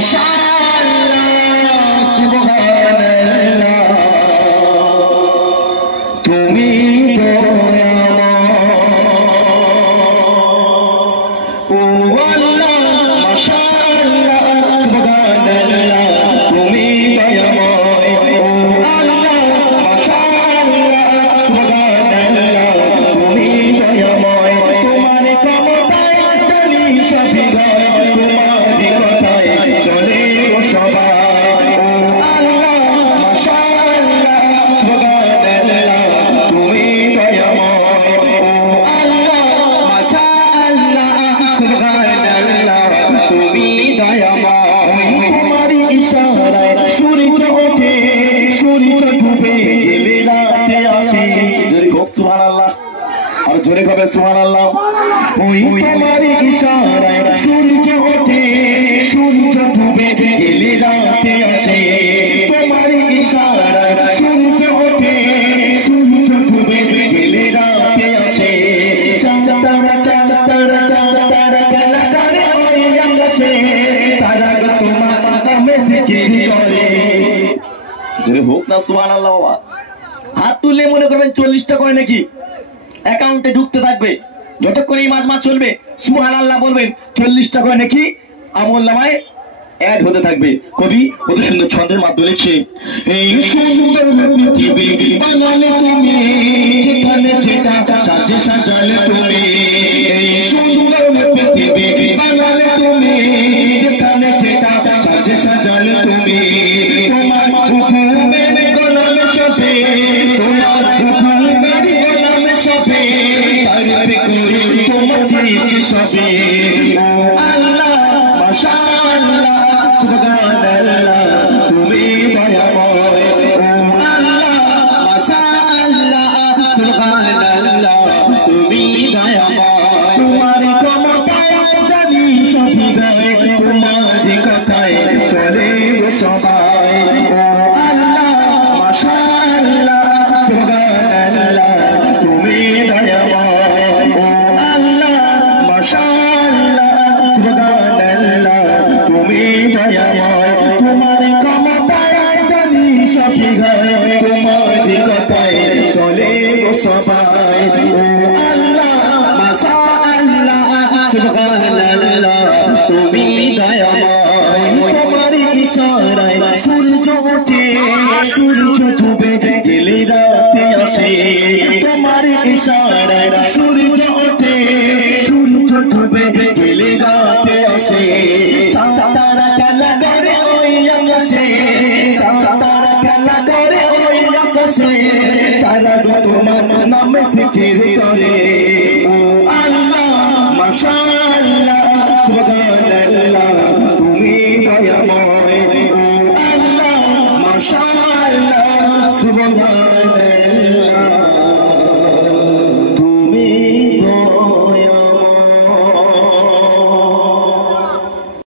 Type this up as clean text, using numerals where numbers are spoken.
মাশাআল্লাহ সুবহানাল্লাহ তুমি জোরে হবে সুবহানাল্লাহ। ওই তোমার ইশারায় সূর্য ওঠে সূর্য ডুবে গেলে রাতে আসে তোমার ইশারায় সূর্য ওঠে সূর্য ডুবে গেলে রাতে আসে চাঁদ তারা খেলা করে ওই আকাশে তারা তোমার নামে জিকির করে। জোরে হোক না সুবহানাল্লাহ। হাত তুললে মনে করবেন 40টা করে নাকি অ্যাকাউন্টে ঢুকতে থাকবে। যতক্ষণ এই মাস চলবে সুবহানাল্লাহ বলবেন 40টা করে নাকি আমলনামায় অ্যাড হতে থাকবে। কবি কত সুন্দর ছন্দের মাধ্যমে লিখছে, এই সুন্দর পৃথিবী বানালে তুমি যেখানে যেটা সাজে সাজালে তুমি, এই সুন্দর পৃথিবী বানালে তুমি যেখানে যেটা সাজে সাজালে তুমি, তোমার হুকুমের গোলামে সবে তোমার হুকুমের গোলামে সবে তারিফ করি তোমার সৃষ্টি সবে। আল্লাহ মাশাআল্লাহ সুবহানাল্লাহ তুমি দয়াময়। আল্লাহ মাশাআল্লাহ সুবহানাল্লাহ তুমি দয়াময়। তোমার ক্ষমতায় জানি সবাই তোমার কথায় চলে সবাই। আল্লাহ মাশাআল্লাহ সুবহানাল্লাহ তুমি দয়াময়। আল্লাহ মাশাআল্লাহ সুবহানাল্লাহ তুমি দয়াময়। তোমার ক্ষমতায় জানি সবাই তোমার কথায় চলে সবাই। আল্লাহ মাশাআল্লাহ সুবহানাল্লাহ তুমি দয়াময়। তোমার ইশারায় সূর্য ওঠে সূর্য ডুবে গেলে রাতে আসে তোমার ইশারায় সূর্য ওঠে সূর্য ডুবে গেলে রাতে আসে তারা খেলা করে ওই আকাশে তারা খেলা করে ওই আকাশে তারা তোমার নামে জিকির করে। আল্লাহ মাশাআল্লাহ সুবহানাল্লাহ